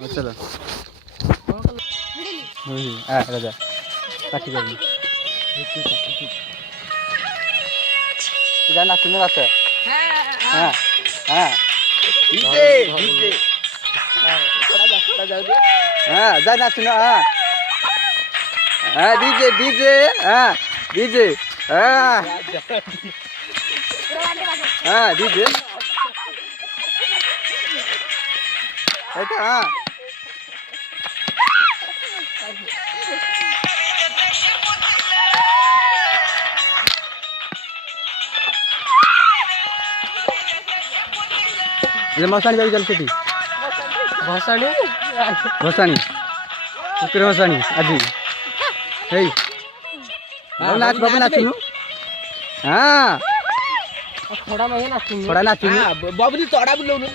चलो राजा काटी कर जा नाच नाच हाँ हाँ डीजे डीजे हाँ जा नाच ना हाँ हाँ डीजे डीजे हाँ डीजे हाँ हाँ डीजे हाँ मसाणी जाऊ चल सेठी भसाणी भसाणी कुकुर भसाणी आजी हे नाच बाबू नाचनु हाँ थोड़ा मैं नाचूं थोड़ा नाचनु बाबू तोड़ा बुलाऊनु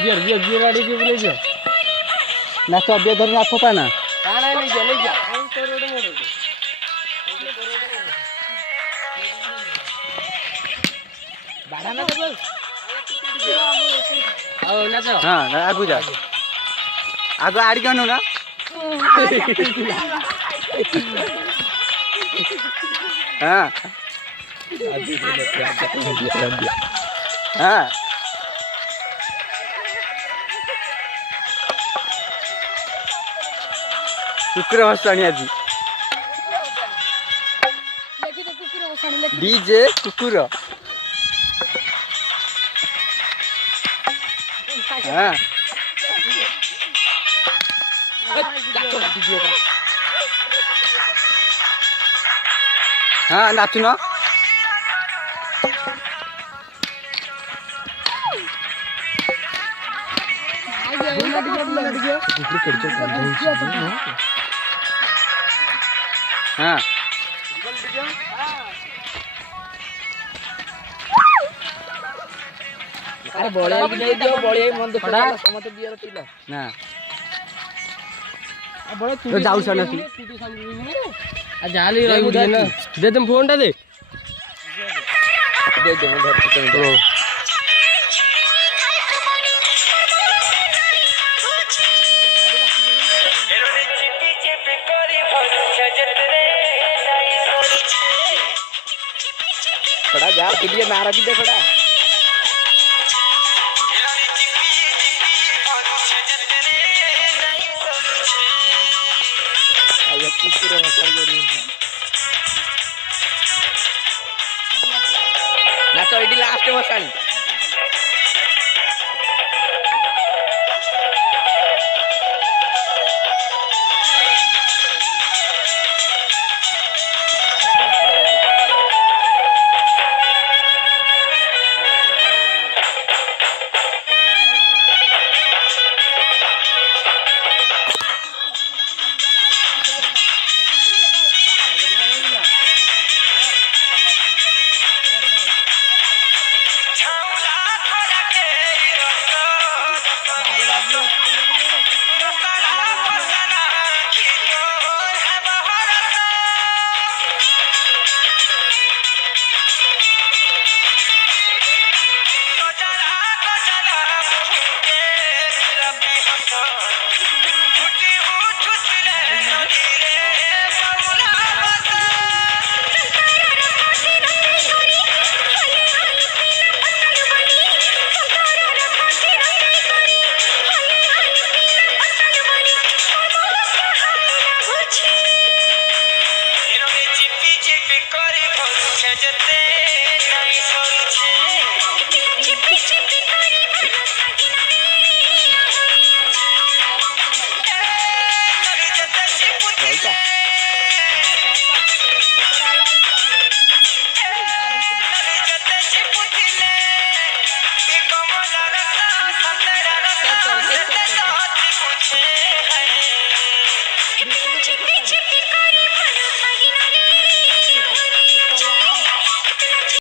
बियर रेडी के बोले जो नाच अबिया धर नाच पाना काना ले जा बाड़ा ना तो बस आओ ना तो हां आगु जा आगु आड़ी गनु ना हां हां कुकुर भसाणी आज डीजे कुकुर हाँ हाँ नाचु ना हाँ अरे बड़े भी नहीं दियो बड़े मन देखो समझ बियर पीला ना बड़े तो जाऊ सना तू आ जाली रही ना दे तुम फोन टा दे मैं धर तो खड़ा जा पीलिए नारा भी दे खड़ा ना तो एडी लास्ट बसाणी